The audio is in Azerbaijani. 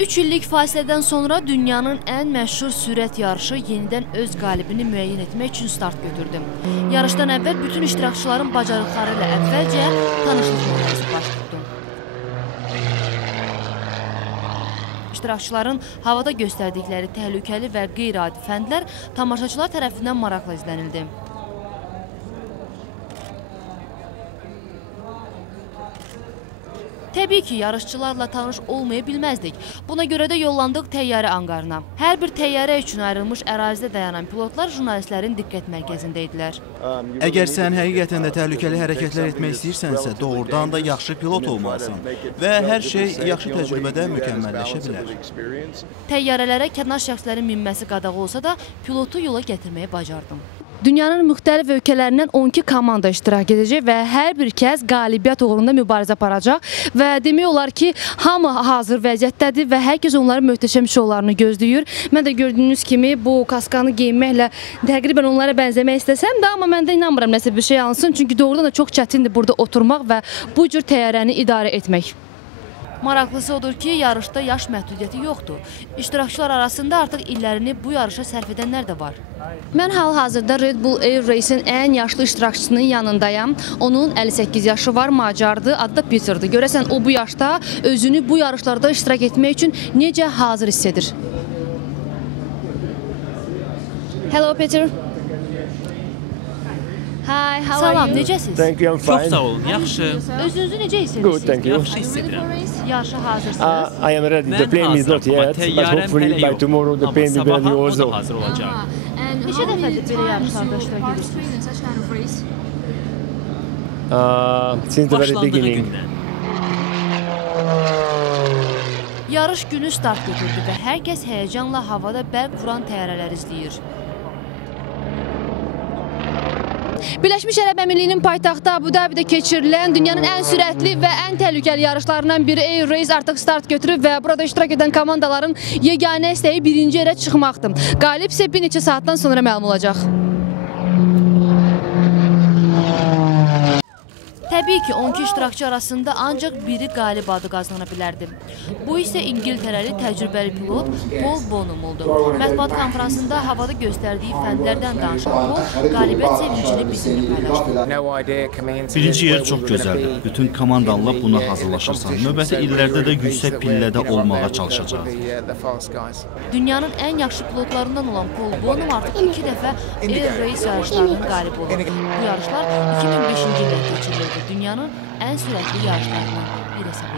3 illik fasilədən sonra dünyanın ən məşhur sürət yarışı yenidən öz qalibini müəyyən etmək üçün start götürdü. Yarışdan əvvəl bütün iştirakçıların bacarıqları ilə əvvəlcə tanışlıq mərhələsi baş tutdu. İştirakçıların havada göstərdikləri təhlükəli və qeyri-adi fəndlər tamaşaçılar tərəfindən maraqla izlənildi. Təbii ki, yarışçılarla tanış olmaya bilməzdik. Buna görə də yollandıq təyyarə anqarına. Hər bir təyyarə üçün ayrılmış ərazidə dayanan pilotlar jurnalistlərin diqqət mərkəzində idilər. Əgər sən həqiqətən də təhlükəli hərəkətlər etmək istəyirsənsə, doğrudan da yaxşı pilot olmalısan və hər şey yaxşı təcrübədə mükəmməlləşə bilər. Təyyarələrə kənar şəxslərin minməsi qadağı olsa da, pilotu yola gətirməyi bacardım. Dünyanın müxtəlif ölkələrindən 12 komanda iştirak edəcək və hər bir kəs qalibiyyət uğrunda mübarizə aparacaq və demək olar ki, hamı hazır vəziyyətdədir və hər kəs onların möhtəşəm şoularını gözləyir. Mən də gördüyünüz kimi bu kaskanı geyinməklə təqribən onlara bənzəmək istəsəm də, amma mən də inanmıram nəsə bir şey alsın, çünki doğrudan da çox çətindir burada oturmaq və bu cür təyyarəni idarə etmək. Maraqlısı odur ki, yarışda yaş məhdudiyyəti yoxdur. İştirakçılar arasında artıq illərini bu yarışa sərf edənlər də var. Mən hal-hazırda Red Bull Air Race'in ən yaşlı iştirakçısının yanındayam. Onun 58 yaşı var, Macardır, adı da Peter'dır. Görəsən, o bu yaşda özünü bu yarışlarda iştirak etmək üçün necə hazır hiss edir? Hello, Peter. Hi, how are you? Salam, necəsiz? Thank you, I'm fine. Çox sağ olun, yaxşı. Özünüzü necə hiss edirsiniz? Good, thank you. Yaxşı hiss edirəm. Yarışa hazırsınız? I am ready. The plane is not yet, but hopefully by tomorrow the plane will be ready also. Hazır olacaq. Neçə dəfədir belə yarışlarda iştirak edirsiniz? Since the very beginning. Yarış günü start götürdü və hər kəs həyəcanla havada bərq vuran təyyarələr izləyir. Birləşmiş Ərəb Əmirlikliyinin paytaxtı Abu-Dabidə keçirilən dünyanın ən sürətli və ən təhlükəli yarışlarından biri Air Race artıq start götürüb və burada iştirak edən komandaların yeganə istəyi birinci yerə çıxmaqdır. Qalib isə bir neçə saatdan sonra məlum olacaq. Təbii ki, 12 iştirakçı arasında ancaq biri qalib adı qazana bilərdi. Bu isə İngiltərəli təcrübəli pilot Paul Bonham oldu. Mətbuat konferansında havada göstərdiyi fəndlərdən danışan Paul qalibiyyət sevincini bizimlə paylaşdı. Birinci yer çox gözəldir. Bütün komandanla buna hazırlaşırsan. Növbəti illərdə də yüksək pillədə olmağa çalışacaq. Dünyanın ən yaxşı pilotlarından olan Paul Bonham artıq 2 dəfə Air Race yarışlarının qalibi oldu. Bu yarışlar 2005-ci ildə keçirildi. Dünyanın ən sürətli yarışlarından biri hesab edilir.